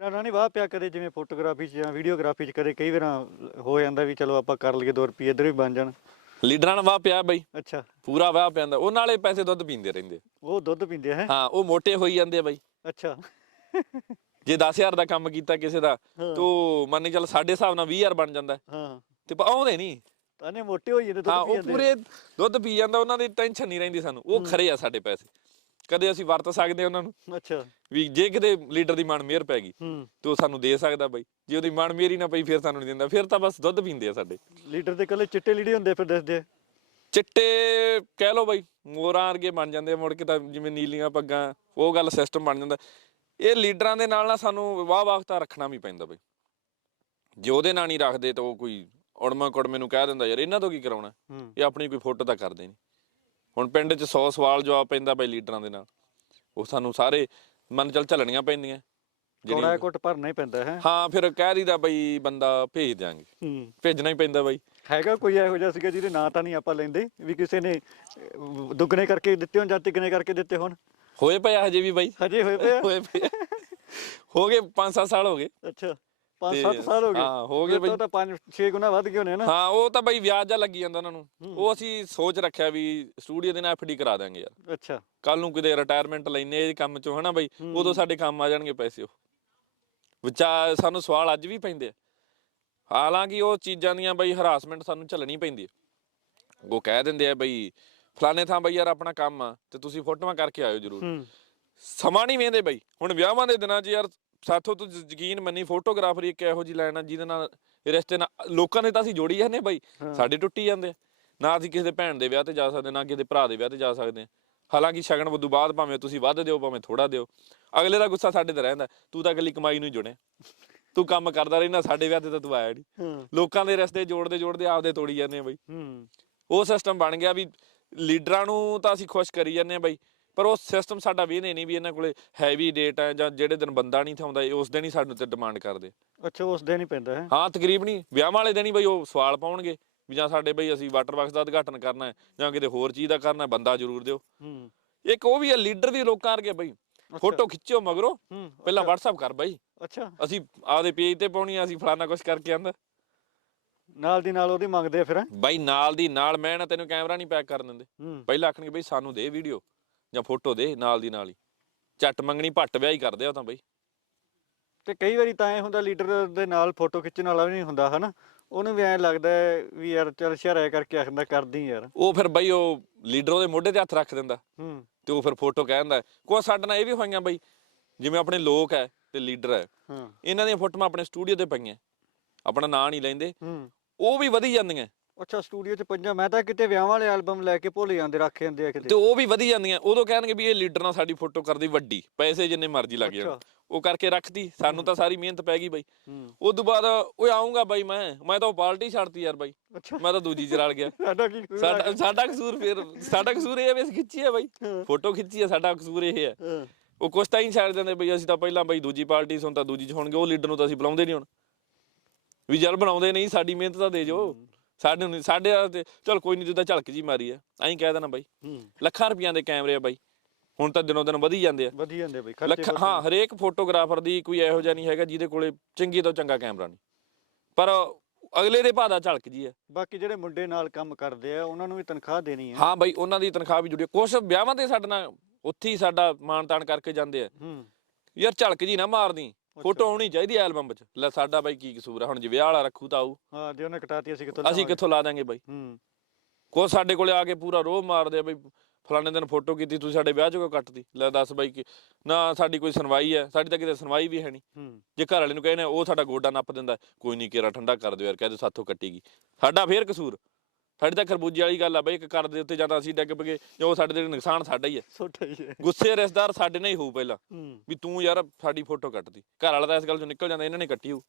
ਨਾ ਨਹੀਂ ਵਾਹ ਪਿਆ ਕਦੇ ਜਿਵੇਂ ਫੋਟੋਗ੍ਰਾਫੀ 'ਚ ਜਾਂ ਵੀਡੀਓਗ੍ਰਾਫੀ 'ਚ ਕਦੇ ਕਈ ਵਾਰਾਂ ਹੋ ਜਾਂਦਾ ਵੀ ਚਲੋ ਆਪਾਂ ਕਰ ਲਈਏ 2 ਰੁਪਏ ਇੱਧਰ ਵੀ ਬਣ ਜਾਣ। ਲੀਡਰਾਂ ਨਾਲ ਵਾਹ ਪਿਆ ਬਈ। ਅੱਛਾ। ਪੂਰਾ ਵਾਹ ਪਿਆਂਦਾ ਉਹ ਨਾਲੇ ਪੈਸੇ ਦੁੱਧ ਪੀਂਦੇ ਰਹਿੰਦੇ। ਉਹ ਦੁੱਧ ਪੀਂਦੇ ਹੈ? ਹਾਂ ਉਹ ਮੋਟੇ ਹੋਈ ਜਾਂਦੇ ਆ ਬਈ। ਅੱਛਾ। ਜੇ 10000 ਦਾ ਕੰਮ ਕੀਤਾ ਕਿਸੇ ਦਾ ਹਾਂ। ਤੋ ਮੰਨ ਚੱਲ ਸਾਡੇ ਹਿਸਾਬ ਨਾਲ 20000 ਬਣ ਜਾਂਦਾ। ਹੈ। ਹਾਂ ਤੇ ਆਉਂਦੇ ਨਹੀਂ ਤਾਨੇ ਮੋਟੇ ਹੋਈ ਜਾਂਦੇ ਹਾਂ ਦੁੱਧ ਪੀ ਉਹ ਜਾਂਦੇ ਪੂਰੇ ਦੁੱਧ ਪੀ ਜਾਂਦਾ ਉਹਨਾਂ ਦੀ ਟੈਨਸ਼ਨ ਨਹੀਂ ਰਹਿੰਦੀ ਸਾਨੂੰ। ਉਹ ਖਰੇ ਆ ਸਾਡੇ ਪੈਸੇ। ਕਦੇ ਅਸੀਂ ਵਰਤ ਸਕਦੇ ਉਹਨਾਂ ਨੂੰ। ਅੱਛਾ। ਵੀ ਜੇ ਕਿਤੇ ਲੀਡਰ ਦੀ ਮਨ ਮਿਹਰ ਪੈ ਗਈ ਹੂੰ। ਤੇ ਉਹ ਸਾਨੂੰ ਦੇ ਸਕਦਾ ਬਈ। ਜੇ ਉਹਦੀ ਮਨ ਮੇਰੀ ਨਾ ਪਈ ਫਿਰ ਸਾਨੂੰ ਨਹੀਂ ਦਿੰਦਾ। ਫਿਰ ਤਾਂ ਬਸ ਦੁੱਧ ਪੀਂਦੇ ਆ ਸਾਡੇ। ਲੀਡਰ ਦੇ ਕੱਲੇ ਚਿੱਟੇ ਲੀੜੇ ਹੁੰਦੇ ਫਿਰ ਦੱਸਦੇ ਚਿੱਟੇ ਕਹਿ ਲੋ ਬਈ ਮੋਰਾਂ ਵਰਗੇ ਬਣ ਜਾਂਦੇ ਆ ਮੁੜ ਕੇ ਤਾਂ ਜਿਵੇਂ ਨੀਲੀਆਂ ਪੱਗਾਂ ਉਹ ਗੱਲ ਸਿਸਟਮ ਬਣ ਜਾਂਦਾ। ਇਹ ਲੀਡਰਾਂ ਦੇ ਨਾਲ ਨਾ ਸਾਨੂੰ ਵਾਹ ਵਾਖਤਾ ਰੱਖਣਾ ਵੀ ਪੈਂਦਾ ਬਈ। ਜੇ ਉਹਦੇ ਨਾਲ ਨਹੀਂ ਰੱਖਦੇ ਤਾਂ ਉਹ ਕੋਈ ਉੜਮਾ ਕੁੜਮੇ ਨੂੰ ਕਹਿ ਦਿੰਦਾ ਯਾਰ ਇਹਨਾਂ ਤੋਂ ਕੀ ਕਰਾਉਣਾ? ਹੂੰ। ਇਹ ਆਪਣੀ ਕੋਈ ਫੋਟੋ ਤਾਂ ਕਰਦੇ ਨਹੀਂ। ਹੁਣ ਪਿੰਡ 'ਚ 100 ਸਵਾਲ ਜਵਾਬ ਪੈਂਦਾ ਬਈ ਲੀਡਰਾਂ ਦੇ ਨਾਲ। ਉਹ ਸਾਨੂੰ ਸਾਰੇ ਮਨ ਚੱਲ ਝੱਲਣੀਆਂ ਪੈਂਦੀਆਂ। ਕੋੜਾ ਕੁੱਟ ਭਰਨਾ ਹੀ ਪੈਂਦਾ ਹੈ। ਹਾਂ ਫਿਰ ਕਹਿ ਦੀਦਾ ਬਈ ਬੰਦਾ ਭੇਜ ਦਿਆਂਗੇ। ਭੇਜਣਾ ਹੀ ਪੈਂਦਾ ਬਈ। ਹੈਗਾ ਕੋਈ ਇਹੋ ਜਿਹਾ ਸੀਗਾ ਜਿਹਦੇ ਨਾਂ ਤਾਂ ਨਹੀਂ ਆਪਾਂ ਲੈਂਦੇ ਵੀ ਕਿਸੇ ਨੇ ਦੁੱਗਣੇ ਕਰਕੇ ਦਿੱਤੇ ਹੋਣ ਜਾਂ ਤਿੱਗਣੇ ਕਰਕੇ ਦਿੱਤੇ ਹੋਣ? ਹੋਏ ਪਿਆ ਹਜੇ ਵੀ ਬਾਈ। ਹਜੇ ਹੋਏ ਪਏ? ਹੋਏ ਪਿਆ ਹੋ ਗਏ 5-7 ਸਾਲ ਹੋ ਗਏ। ਅੱਛਾ। 5-7 ਤੇ- ਸਾਲ ਹੋ ਗਏ। ਹਾਂ, ਹੋ ਗਏ ਬਈ। ਤਾਂ ਤਾਂ 5-6 ਗੁਣਾ ਵੱਧ ਗਏ ਹੋਣੇ ਨਾ। ਹਾਂ ਉਹ ਤਾਂ ਬਈ ਵਿਆਜ ਜਾ ਲੱਗੀ ਜਾਂਦਾ ਉਹਨਾਂ ਨੂੰ। ਉਹ ਅਸੀਂ ਸੋਚ ਰੱਖਿਆ ਵੀ ਸਟੂਡੀਓ ਦੇ ਨਾਲ ਐਫਡੀ ਕਰਾ ਦਾਂਗੇ ਯਾਰ। ਅੱਛਾ। ਕੱਲ ਨੂੰ ਕਿਤੇ ਰਿਟਾਇਰਮੈਂਟ ਲੈਨੇ ਇਹ ਕੰਮ ਚੋਂ ਹਨਾ ਬਈ? ਉਦੋਂ ਸਾਡੇ ਕੰਮ ਆ ਜਾਣਗੇ ਪੈਸੇ ਉਹ। ਵਿਚਾ ਸਾਨੂੰ ਸਵਾਲ ਅੱਜ ਵੀ ਪੈਂਦੇ ਆ। ਹਾਲਾਂਕਿ ਉਹ ਚੀਜ਼ਾਂ ਦੀਆਂ ਬਈ ਹਰਾਸਮੈਂਟ ਸਾਨੂੰ ਝੱਲਣੀ ਪੈਂਦੀ ਹੈ ਉਹ ਕਹਿ ਦਿੰਦੇ ਆ ਬਈ ਫਲਾਣੇ ਥਾਂ ਬਈ ਯਾਰ ਆਪਣਾ ਕੰਮ ਆ ਤੇ ਤੁਸੀਂ ਫੋਟੋਆਂ ਕਰਕੇ ਆਇਓ ਜਰੂਰ। ਸਮਾਂ ਨਹੀਂ ਵੇਂਦੇ ਬਈ। ਹੁਣ ਵਿਆਹਾਂ ਦੇ ਦਿਨਾਂ 'ਚ ਯਾਰ ਸਾਥੋਂ ਤੂੰ ਯਕੀਨ ਮੰਨੀ ਫੋਟੋਗ੍ਰਾਫਰ ਇੱਕ ਇਹੋ ਜੀ ਲੈਣਾ ਜਿਹਦੇ ਨਾਲ ਰਿਸ਼ਤੇ ਨਾਲ ਲੋਕਾਂ ਨੇ ਤਾਂ ਅਸੀਂ ਜੋੜੀ ਜਾਂਦੇ ਬਈ। ਸਾਡੇ ਟੁੱਟੀ ਜਾਂਦੇ। ਨਾ ਅਸੀਂ ਕਿਸੇ ਦੇ ਭੈਣ ਦੇ ਵਿਆਹ ਤੇ ਜਾ ਸਕਦੇ ਨਾ ਕਿਸੇ ਦੇ ਭਰਾ ਦੇ ਵਿਆਹ ਤੇ ਜਾ ਸਕਦੇ। ਹਾਲਾਂਕਿ ਸ਼ਗਨ ਵਦੂ ਬਾਅਦ ਭਾਵੇਂ ਤੁਸੀਂ ਵੱਧ ਦਿਓ ਭਾਵੇਂ ਥੋੜਾ ਦਿਓ। ਅਗਲੇ ਦਾ ਗੁੱਸਾ ਸਾਡੇ ਤੇ ਰਹਿੰਦਾ ਤੂੰ ਤਾਂ ਇਕੱਲੀ ਕਮਾਈ ਨੂੰ ਹੀ ਜੁੜਿਆ ਤੂੰ ਕੰਮ ਕਰਦਾ ਰਹਿਣਾ ਸਾਡੇ ਵਿਆਹ ਤੇ ਤਾਂ ਤੂੰ ਆਇਆ ਨਹੀਂ ਲੋਕਾਂ ਦੇ ਰਸਤੇ ਜੋੜਦੇ ਜੋੜਦੇ ਆਪਦੇ ਤੋੜੀ ਜਾਂਦੇ ਆ ਬਈ। ਉਹ ਸਿਸਟਮ ਬਣ ਗਿਆ ਵੀ ਲੀਡਰਾਂ ਨੂੰ ਤਾਂ ਅਸੀਂ ਖੁਸ਼ ਕਰੀ ਜਾਂਦੇ ਆ ਬਾਈ। ਪਰ ਉਹ ਸਿਸਟਮ ਸਾਡਾ ਵੇਨੇ ਨਹੀਂ ਵੀ ਇਹਨਾਂ ਕੋਲੇ ਹੈਵੀ ਡੇਟ ਹੈ ਜਾਂ ਜਿਹੜੇ ਦਿਨ ਬੰਦਾ ਨਹੀਂ ਥਾਉਂਦਾ ਉਸ ਦਿਨ ਹੀ ਸਾਨੂੰ ਤੇ ਡਿਮਾਂਡ ਕਰਦੇ। ਅੱਛਾ ਉਸ ਦਿਨ ਹੀ ਪੈਂਦਾ ਹੈ। ਹਾਂ ਤਕਰੀਬਨ ਹੀ। ਵਿਆਹਾਂ ਵਾਲੇ ਦਿਨ ਹੀ ਬਈ ਉਹ ਸਵਾਲ ਪਾਉਣਗੇ ਵੀ ਜਾਂ ਸਾਡੇ ਬਈ ਅਸੀਂ ਵਾਟਰ ਬਾਕਸ ਦਾ ਉਦਘਾਟਨ ਕਰਨਾ ਹੈ ਜਾਂ ਕਿਤੇ ਹੋਰ ਚੀਜ਼ ਦਾ ਕਰਨਾ ਹੈ ਬੰਦਾ ਜ਼ਰੂਰ ਦਿਓ। ਹੂੰ। ਇੱਕ ਉਹ ਵੀ ਹੈ ਲੀਡਰ ਵੀ ਲੋਕਾਂ ਵਰਗੇ ਬਈ। ਫੋਟੋ ਖਿੱਚਿਓ ਮਗਰੋਂ ਪਹਿਲਾਂ WhatsApp ਕਰ ਬਾਈ। ਅੱਛਾ। ਅਸੀਂ ਆਪਦੇ ਪੇਜ ਤੇ ਪਾਉਣੀ ਆ ਅਸੀਂ ਫਲਾਨਾ ਕੁਝ ਕਰਕੇ ਆਂਦਾ ਨਾਲ ਦੀ ਨਾਲ ਉਹਦੀ ਮੰਗਦੇ ਫਿਰ? ਬਾਈ ਨਾਲ ਦੀ ਨਾਲ ਮੈਂ ਨਾ ਤੈਨੂੰ ਕੈਮਰਾ ਨਹੀਂ ਪੈਕ ਕਰਨ ਦਿੰਦੇ। ਪਹਿਲਾਂ ਆਖਣਗੇ ਬਈ ਸਾਨੂੰ ਦੇ ਵੀਡੀਓ ਜਾਂ ਫੋਟੋ ਦੇ ਨਾਲ ਦੀ ਨਾਲ ਹੀ। ਝੱਟ ਮੰਗਣੀ ਭੱਟ ਵਿਆਹ ਹੀ ਕਰਦੇ ਆ ਉਹ ਤਾਂ ਬਈ। ਤੇ ਕਈ ਵਾਰੀ ਤਾਂ ਐ ਹੁੰਦਾ ਲੀਡਰ ਦੇ ਨਾਲ ਫੋਟੋ ਖਿੱਚਣ ਵਾਲਾ ਵੀ ਨਹੀਂ ਹੁੰਦਾ ਹਨਾ? ਉਹਨੂੰ ਵੀ ਐ ਲੱਗਦਾ ਹੈ ਵੀ ਯਾਰ ਚੱਲ ਸ਼ਹਿਰਾਇਆ ਕਰਕੇ ਆਖਦਾ ਕਰਦੀ ਯਾਰ। ਉਹ ਫਿਰ ਬਈ ਉਹ ਲੀਡਰ ਉਹਦੇ ਮੋਢੇ ਤੇ ਹੱਥ ਰੱਖ ਦਿੰਦਾ। ਹੂੰ। ਤੇ ਉਹ ਫਿਰ ਫੋਟੋ ਕਹਿ ਦਿੰਦਾ। ਕੋ ਸਾਡੇ ਨਾਲ ਇਹ ਵੀ ਹੋਈਆਂ ਬਈ ਜਿਵੇਂ ਆਪਣੇ ਲੋਕ ਹੈ ਤੇ ਲੀਡਰ ਹੈ। ਹਾਂ। ਇਹਨਾਂ ਦੀਆਂ ਫੋਟੋਆਂ ਆਪਣੇ ਸਟੂਡੀਓ ਤੇ ਪਈਆਂ। ਆਪਣਾ ਨਾਂ ਨਹੀਂ ਲੈਂਦੇ। ਹੂੰ। ਉਹ ਵੀ ਵਧੀ ਜਾਂਦੀਆਂ। ਅੱਛਾ ਸਟੂਡੀਓ 'ਚ ਪੰਜਾਂ ਮੈਂ ਤਾਂ ਕਿਤੇ ਵਿਆਹਾਂ ਵਾਲੇ ਐਲਬਮ ਲੈ ਕੇ ਭੁੱਲ ਜਾਂਦੇ ਰੱਖ ਜਾਂਦੇ ਆ ਕਿਤੇ। ਤੇ ਉਹ ਵੀ ਵਧੀ ਜਾਂਦੀਆਂ ਉਦੋਂ ਕਹਿਣਗੇ ਵੀ ਇਹ ਲੀਡਰ ਨਾਲ ਸਾਡੀ ਫੋਟੋ ਕਰਦੀ ਵੱਡੀ ਪੈਸੇ ਜਿੰਨੇ ਮਰਜ਼ੀ ਲੱਗ ਜਾਣ। ਅੱਛਾ। ਉਹ ਕਰਕੇ ਰੱਖਤੀ ਸਾਨੂੰ ਤਾਂ ਸਾਰੀ ਮਿਹਨਤ ਪੈ ਗਈ ਬਈ। ਹੂੰ। ਉਸ ਤੋਂ ਬਾਅਦ ਓਏ ਆਉਂਗਾ ਬਾਈ ਮੈਂ ਮੈਂ ਤਾਂ ਉਹ ਪਾਰਟੀ ਛੱਡਤੀ ਯਾਰ ਬਾਈ। ਅੱਛਾ। ਮੈਂ ਤਾਂ ਦੂਜੀ ਚ ਰਲ ਗਿਆ। ਸਾਡਾ ਕੀ ਕਸੂਰ ਸਾਡਾ ਆ? ਸਾਡਾ ਕਸੂਰ ਫਿਰ ਸਾਡਾ ਕਸੂਰ ਇਹ ਹੈ ਵੀ ਅਸੀਂ ਖਿੱਚੀ ਹੈ ਬਾਈ। ਹਾਂ। ਫੋਟੋ ਖਿੱਚੀ ਹੈ ਸਾਡਾ ਕਸੂਰ ਇਹ ਹੈ। ਹਾਂ। ਉਹ ਕੁਛ ਤਾਂ ਹੀ ਛੱਡ ਦਿੰਦੇ ਬਈ ਅਸੀਂ ਤਾਂ ਪਹਿਲਾਂ ਬਈ ਦੂਜੀ ਪਾਰਟੀ ਸੁਣ ਤਾਂ ਦੂਜੀ ਚ ਹੋਣਗੇ ਉਹ ਲੀਡਰ ਨੂੰ ਤਾਂ ਅਸੀਂ ਬੁਲਾਉਂਦੇ ਨਹੀਂ ਹੁਣ। ਵੀ ਜਲ ਬਣਾਉਂਦੇ ਨਹੀਂ ਸਾਡੀ ਮਿਹਨਤ ਤਾਂ ਦੇ ਜੋ। ਸਾਡੇ ਨੂੰ ਸਾਡੇ ਵਾਲਾ ਤੇ ਚਲ ਕੋਈ ਨਹੀਂ ਤਾਂ ਝਲਕ ਜੀ ਮਾਰੀ ਆ ਐਂ ਕਹਿ ਦੇਣਾ ਬਾਈ। ਲੱਖਾਂ ਰੁਪਈਆਂ ਦੇ ਕੈਮਰੇ ਆ ਬਾਈ। ਹੁਣ ਤਾਂ ਦਿਨੋਂ ਦਿਨ ਵਧੀ ਜਾਂਦੇ ਆ। ਵਧੀਆ ਜਾਂਦੇ ਬਈ ਲੱਖ ਹਾਂ ਹਰੇਕ ਫੋਟੋਗ੍ਰਾਫਰ ਦੀ ਕੋਈ ਇਹੋ ਜਿਹਾ ਨਹੀਂ ਹੈਗਾ ਜਿਹਦੇ ਕੋਲੇ ਚੰਗੀ ਤੋਂ ਚੰਗਾ ਕੈਮਰਾ ਨਹੀਂ। ਪਰ ਅਗਲੇ ਦੇ ਭਾਅ ਦਾ ਝਲਕ ਜੀ ਆ। ਬਾਕੀ ਜਿਹੜੇ ਮੁੰਡੇ ਨਾਲ ਕੰਮ ਕਰਦੇ ਆ ਉਹਨਾਂ ਨੂੰ ਵੀ ਤਨਖਾਹ ਦੇਣੀ ਹੈ ਹਾਂ ਬਾਈ ਉਹਨਾਂ ਦੀ ਤਨਖਾਹ ਵੀ ਜੁੜੀ ਆ। ਕੁਛ ਵਿਆਹਾਂ ਤੇ ਸਾਡੇ ਨਾਲ ਉੱਥੇ ਹੀ ਸਾਡਾ ਮਾਣ ਤਾਣ ਕਰਕੇ ਜਾਂਦੇ ਆ। ਹੂੰ। ਯਾਰ ਝਲਕ ਜੀ ਨਾ ਮਾਰਦੀ। ਫੋਟੋ ਆਉਣੀ ਚਾਹੀਦੀ ਐਲਬਮ ਵਿੱਚ ਲੈ ਸਾਡਾ ਬਾਈ ਕੀ ਕਸੂਰ ਆ ਹੁਣ ਜੇ ਵਿਆਹ ਵਾਲਾ ਰੱਖੂ ਤਾਂ ਆਊ। ਹਾਂ ਜੇ ਉਹਨੇ ਕਟਾਤੀ ਅਸੀਂ ਕਿੱਥੋਂ ਅਸੀਂ? ਕਿੱਥੋਂ ਲਾ ਦਾਂਗੇ ਬਾਈ? ਹੂੰ। ਕੋ ਸਾਡੇ ਕੋਲੇ ਆ ਕੇ ਪੂਰਾ ਰੋਹ ਮਾਰਦੇ ਆ ਬਈ ਫਲਾਣੇ ਦਿਨ ਫੋਟੋ ਕੀਤੀ ਤੁਸੀਂ ਸਾਡੇ ਵਿਆਹ 'ਚ ਕਿਉਂ ਕੱਟਦੀ ਲੈ ਦੱਸ ਬਾਈ ਕਿ ਨਾ ਸਾਡੀ ਕੋਈ ਸੁਣਵਾਈ ਹੈ ਸਾਡੀ ਤਾਂ ਕਿਤੇ ਸੁਣਵਾਈ ਵੀ ਹੈ ਨਹੀਂ ਹੂੰ। ਜੇ ਘਰ ਵਾਲੇ ਨੂੰ ਕਹਿੰਦੇ ਉਹ ਸਾਡਾ ਗੋਡਾ ਨੱਪ ਦਿੰਦਾ ਕੋਈ ਨਹੀਂ ਕੇਰਾ ਠੰਡਾ ਕਰ ਦਿਓ ਯਾਰ ਕਹਦੇ ਸਾਥੋਂ ਕੱਟੀਗੀ। ਸਾਡਾ ਫੇਰ ਕਸੂਰ। ਸਾਡੀ ਤਾਂ ਖਰਬੂਜੇ ਵਾਲੀ ਗੱਲ ਆ ਬਈ ਇੱਕ ਘਰ ਦੇ ਉੱਤੇ ਜਾਂਦਾ ਅਸੀਂ ਡਿੱਗ ਪਗੇ ਜੋ ਸਾਡੇ ਦੇ ਨੁਕਸਾਨ ਸਾਡਾ ਹੀ ਹੈ ਛੋਟਾ ਹੀ ਹੈ ਗੁੱਸੇ ਰਿਸ਼ਤੇਦਾਰ ਸਾਡੇ ਨਾਲ ਹੀ ਹੋਊ ਪਹਿਲਾਂ। ਹੂੰ। ਵੀ ਤੂੰ ਯਾਰ ਸਾਡੀ ਫੋਟੋ ਕੱਟਦੀ। ਘਰ ਵਾਲਾ ਤਾਂ ਇਸ ਗੱਲ ਚੋਂ ਨਿਕਲ ਜਾਂਦਾ ਇਹਨਾਂ ਨੇ ਕੱਟੀ ਹੋਊ।